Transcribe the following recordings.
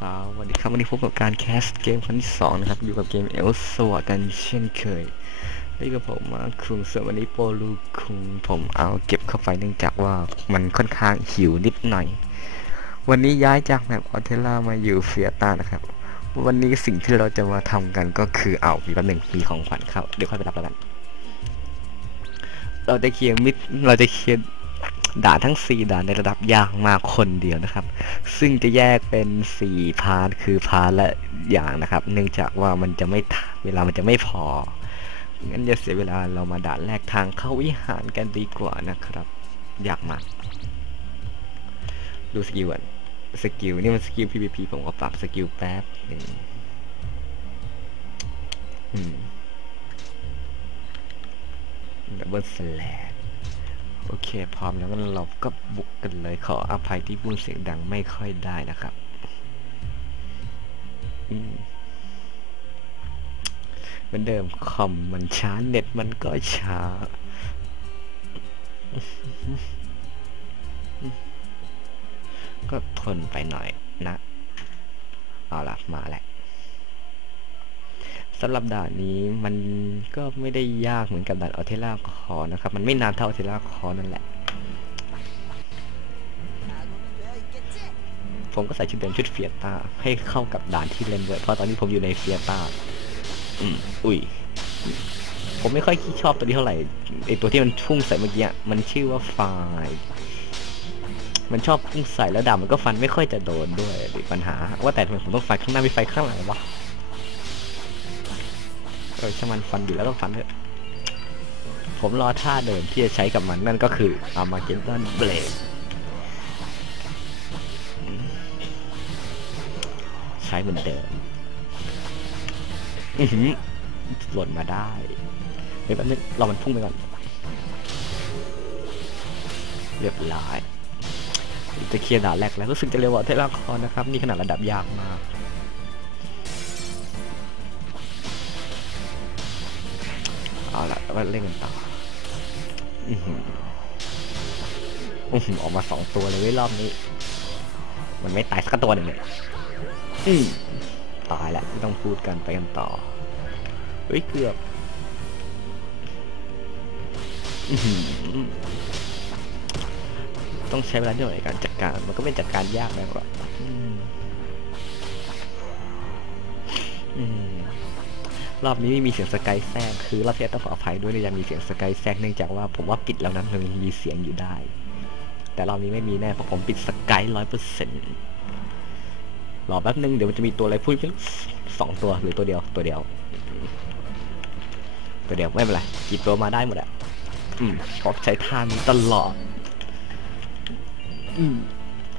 สวัสดีครับวันนี้พบกับการแคสเกมครั้งที่สองนะครับ อยู่กับเกมเอลสวกันเช่นเคยนี่กับผมมาคุงส่วนวันนี้โปลูคุงผมเอาเก็บเข้าไปเนื่องจากว่ามันค่อนข้างหิวนิดหน่อย วันนี้ย้ายจากแมปออเทล่ามาอยู่เฟียต้านะครับ วันนี้สิ่งที่เราจะมาทำกันก็คือเอามีแป๊บหนึ่งมีของขวัญเข้าเดี๋ยวค่อยไปรับแล้วกันเราจะเคลียร์มิดเราจะเคลียร์ ด่านทั้ง 4 ด่านในระดับยากมากคนเดียวนะครับ ซึ่งจะแยกเป็น 4 พาร์ทคือพาร์ทละอย่างนะครับ เนื่องจากว่ามันจะไม่เวลามันจะไม่พอ งั้นอย่าเสียเวลาเรามาด่านแรกทางเข้าวิหารกันดีกว่านะครับ ยากมาก ดูสกิลก่อนสกิลนี่มันสกิล PVP ผมก็ปรับสกิลแป๊บหนึ่งอืมดับเบิลสแลช โอเค พร้อมแล้วงั้นเราก็บุกกันเลยขออภัยที่พูดเสียงดังไม่ค่อยได้นะครับเหมือนเดิมคอมมันช้าเน็ตมันก็ช้าก็ทนไปหน่อยนะ เอาล่ะมาแหละ สำหรับด่านนี้มันก็ไม่ได้ยากเหมือนกับด่านออเทล่าคอนะครับ มันไม่นานเท่าออเทล่าคอนั่นแหละ ผมก็ใส่ชุดเดิมชุดเฟียต้าให้เข้ากับด่านที่เล่นด้วย เพราะตอนนี้ผมอยู่ในเฟียต้าอืมอุ้ย ผมไม่ค่อยชอบตัวนี้เท่าไหร่ไอตัวที่มันพุ่งใส่เมื่อกี้มันชื่อว่าไฟมันชอบพุ่งใส่แล้วดาบมันก็ฟันไม่ค่อยจะโดนด้วยปัญหา ว่าแต่ทำไมผมต้องฟันข้างหน้าไม่ไฟข้างหลังวะ ออช่างมันฟันอยู่แล้วก็ฟันเถอะผมรอท่าเดิมที่จะใช้กับมันนั่นก็คืออามาเกนตันเบลดใช้เหมือนเดิมอือหือหล่นมาได้เดี๋ยวแป๊บนึงรอมันพุ่งไปก่อนเรียบร้อยจะเคลียร์ด่านแรกแล้วรู้สึกจะเร็วกว่าเทเลคอนนะครับ นี่ขนาดระดับยากมาก เอาละมาเล่นกันต่ออื้อหืออื้อหือออกมาสองตัวเลยเว้ยรอบนี้ มันไม่ตายสักตัวหนึ่งเลยอืมตายแล้วไม่ต้องพูดกันไปกันต่อ เฮ้ยเกือบอื้อหือต้องใช้เวลาหน่อยในการจัดการ มันก็เป็นจัดการยากนะกว่าอืมอืม รอบนี้ไม่มีเสียงสกายแทรกคือรอบที่ต้องขออภัยด้วยนะยังมีเสียงสกายแทรกเนื่องจากว่าผมว่าปิดแล้วนะมันยังมีเสียงอยู่ได้ แต่รอบนี้ไม่มีแน่เพราะผมปิดสกายร้อยเปอร์เซ็นต์รอแป๊บนึงเดี๋ยวมันจะมีตัวอะไรพูดสองตัวหรือตัวเดียวตัวเดียว ตัวเดียวไม่เป็นไรกี่ตัวมาได้หมดอะอืมขอใช้ท่านี้ตลอดอืม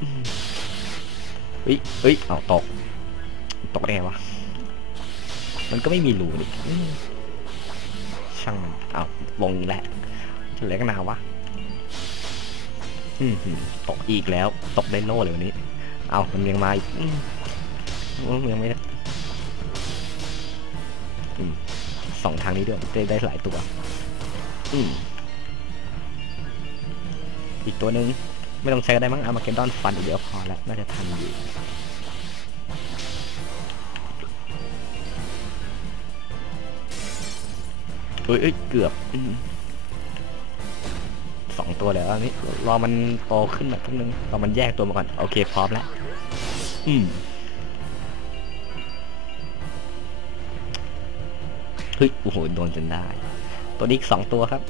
อืมเฮ้ยเฮ้ยเอาตก ตกได้ไงวะ มันก็ไม่มีรูนี่ช่างเอาวงแหละเหลือกนนาวะตกอีกแล้ว ตกได้โล่เลยวันนี้ เอามันยังมาอีกมอืมยังไม่ได้สองทางนี้ด้วยได้ได้หลายตัว อืมอีกตัวหนึ่งไม่ต้องใช้ก็ได้มั้งเอามาเกนดอนฟันเดี๋ยวพอแล้ว น่าจะทันอยู่ เอ้ยเกือบอืมสองตัวแล้วอันนี้รอมันโตขึ้นแบบนึงรอมันแยกตัวมาก่อน โอเคพร้อมแล้วอืมเฮ้ยโอ้โหโดนจนได้ ตัวนี้อีกสองตัวครับ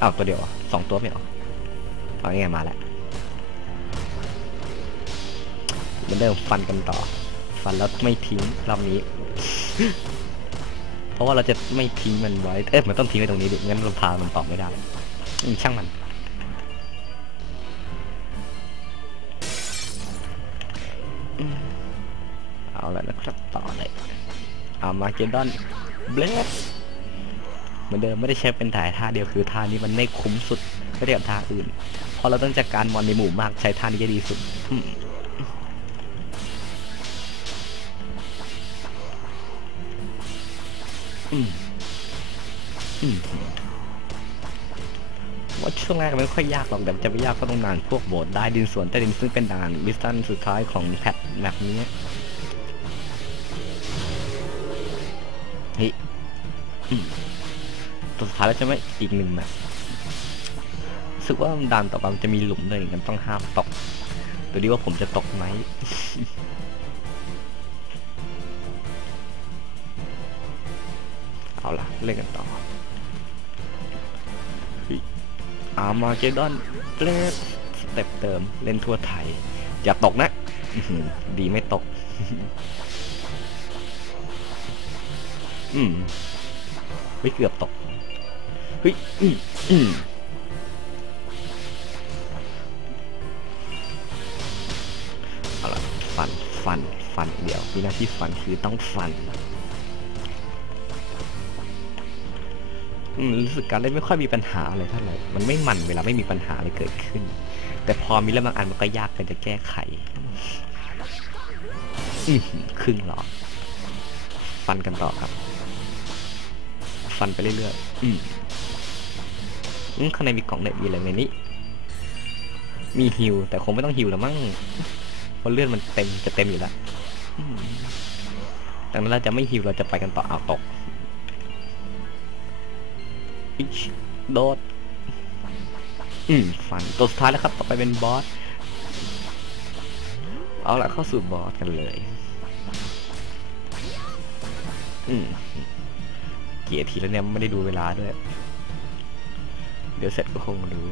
อ้าวตัวเดียวเหรอสองตัวไม่เหรอเอานี่ไงมาแล้วเหมือนเดิมฟันกันต่อ ฟันแล้วไม่ทิ้งรอบนี้เพ ราะว่าเราจะไม่ทิ้งมันไว้ เอ๊ะมันต้องทิ้งไว้ตรงนี้ดิงั้นเราพามันต่อไม่ได้อืมช่างมัน เอาแล้วนะครับต่อเลยเอามาเกดอนเบลสเหมือนเดิมไม่ได้ใช้เป็นถ่ายท่าเดียวคือท่านี้มันไม่คุ้มสุดไม่ได้กับท่าอื่น เพราะเราต้องจัดการมอนในหมู่มากใช้ท่านี้จะดีสุด อืมอืมอืม Watch ช่วงแรกมันไม่ค่อยยากหรอกแต่จะไม่ยากก็ต้องนานพวกโบสถ์ได้ดินสวนใต้ดินซึ่งเป็นด่านวิสตันสุดท้ายของแพทแมปนี้เฮ้ยอืมตัวสุดท้ายแล้วใช่ไหมอีกหนึ่งแมปรู้สึกว่าด่านต่อไปมันจะมีหลุมด้วยงั้นต้องห้ามตกดูดิว่าผมจะตกไหม เอาล่ะเล่นกันต่ออามาเกดอนเลสสเต็ปเติมเล่นทั่วไทย อย่าตกนะ ดีไม่ตก อืมไม่เกือบตกเฮ้ยอืมอืมเอาละฟันฟันฟันเดียวมีหน้าที่ฟันคือต้องฟัน อืมรู้สึกการเล่นไม่ค่อยมีปัญหาอะไรเท่าไหร่ มันไม่มันเวลาไม่มีปัญหาอะไรเกิดขึ้น แต่พอมีเรื่องบางอันมันก็ยากกันจะแก้ไขอืครึ่งหลอดฟันกันต่อครับ ฟันไปเรื่อยๆ อืมข้างในมีกล่องเน็ตมีอะไรในนี้ มีฮิวแต่คงไม่ต้องฮิวแล้วมั้ง เพราะเลือดมันเต็มจะเต็มอยู่แล้วดังนั้นเราจะไม่ฮิวเราจะไปกันต่อเอาตก โดด อืมฟันตัวสุดท้ายแล้วครับ ต่อไปเป็นบอส เอาละเข้าสู่บอสกันเลย อืมเกียร์ทีแล้วเนี่ยไม่ได้ดูเวลาด้วย เดี๋ยวเสร็จก็คงรู้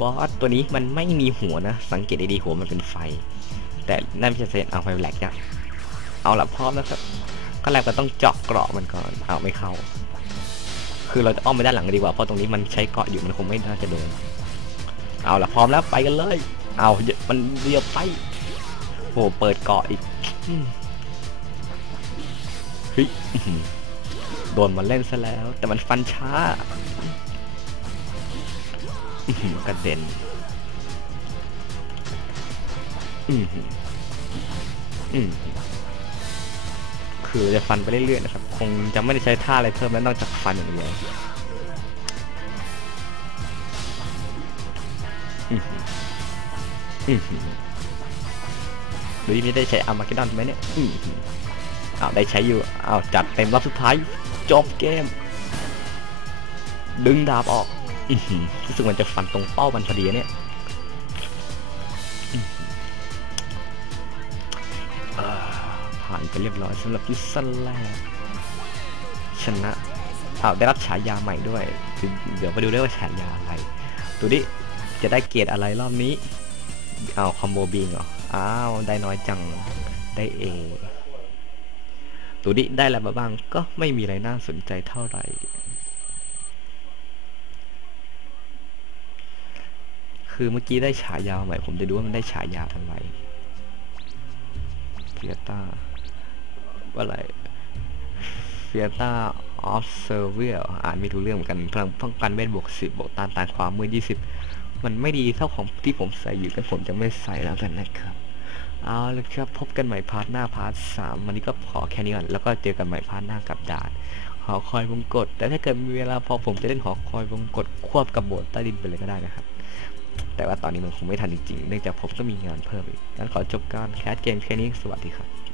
บอสตัวนี้มันไม่มีหัวนะ สังเกตดีๆหัวมันเป็นไฟ แต่นั่นไม่ใช่เซนเอาไฟแหลกนะเอาละพร้อมแล้วครับ ขั้นแรกเราต้องเจาะเกราะมันก่อนเอาไม่เข้า คือเราจะอ้อมไปด้านหลังดีกว่าเพราะตรงนี้มันใช้เกราะอยู่มันคงไม่น่าจะโดนเอาละพร้อมแล้วไปกันเลย เอาเดี๋ยวมันเรียวไปโอ้เปิดเกราะอีกเฮ้ยโดนมันเล่นซะแล้ว แต่มันฟันช้ากระเด็นอืมอืม คือจะฟันไปเรื่อยๆนะครับ คงจะไม่ได้ใช้ท่าอะไรเพิ่มแล้วนอกจากฟันอย่างเดียวหืออื้อนี่ได้ใช้อามาเกดอนไหมเนี่ยอื้อหืออ้าวได้ใช้อยู่อ้าวจัดเต็มรอบสุดท้ายจบเกม ดึงดาบออกอือรู้สึกมันจะฟันตรงเป้ามันพอดีเนี่ย เรียบร้อยสำหรับที่สั้นแรกชนะอ้าวได้รับฉายาใหม่ด้วยคือเดี๋ยวไปดูได้ว่าฉายาอะไร ดูดิจะได้เกรดอะไรรอบนี้เอาคอมโบบิงเหรออ้าวได้น้อยจังได้เอดูดิได้อะไรมาบ้างก็ไม่มีอะไรน่าสนใจเท่าไหร่คือเมื่อกี้ได้ฉายาใหม่ผมจะดูว่ามันได้ฉายาอะไรเฟียต้า อะไรเฟียต้าออฟเซอร์เวลอ่านไม่รู้เรื่องเหมือนกันพลังป้องกันเวทบวกสิบบวกต้านทานความมืดยี่สิบมันไม่ดีเท่าของที่ผมใส่อยู่กันผมจะไม่ใส่แล้วกันนะครับเอาละครับพบกันใหม่พาร์ทหน้าพาร์ทสามวันนี้ก็ขอแค่นี้ก่อนแล้วก็เจอกันใหม่พาร์ทหน้ากับดาดหอคอยวงกฏแต่ถ้าเกิดมีเวลาพอผมจะเล่นหอคอยวงกฏควบกับโบสถ์ใต้ดินไปเลยก็ได้นะครับ แต่ว่าตอนนี้มันคงไม่ทันจริงๆเนื่องจากผมก็มีงานเพิ่มอีกงั้นขอจบการแคสเกมแค่นี้สวัสดีครับ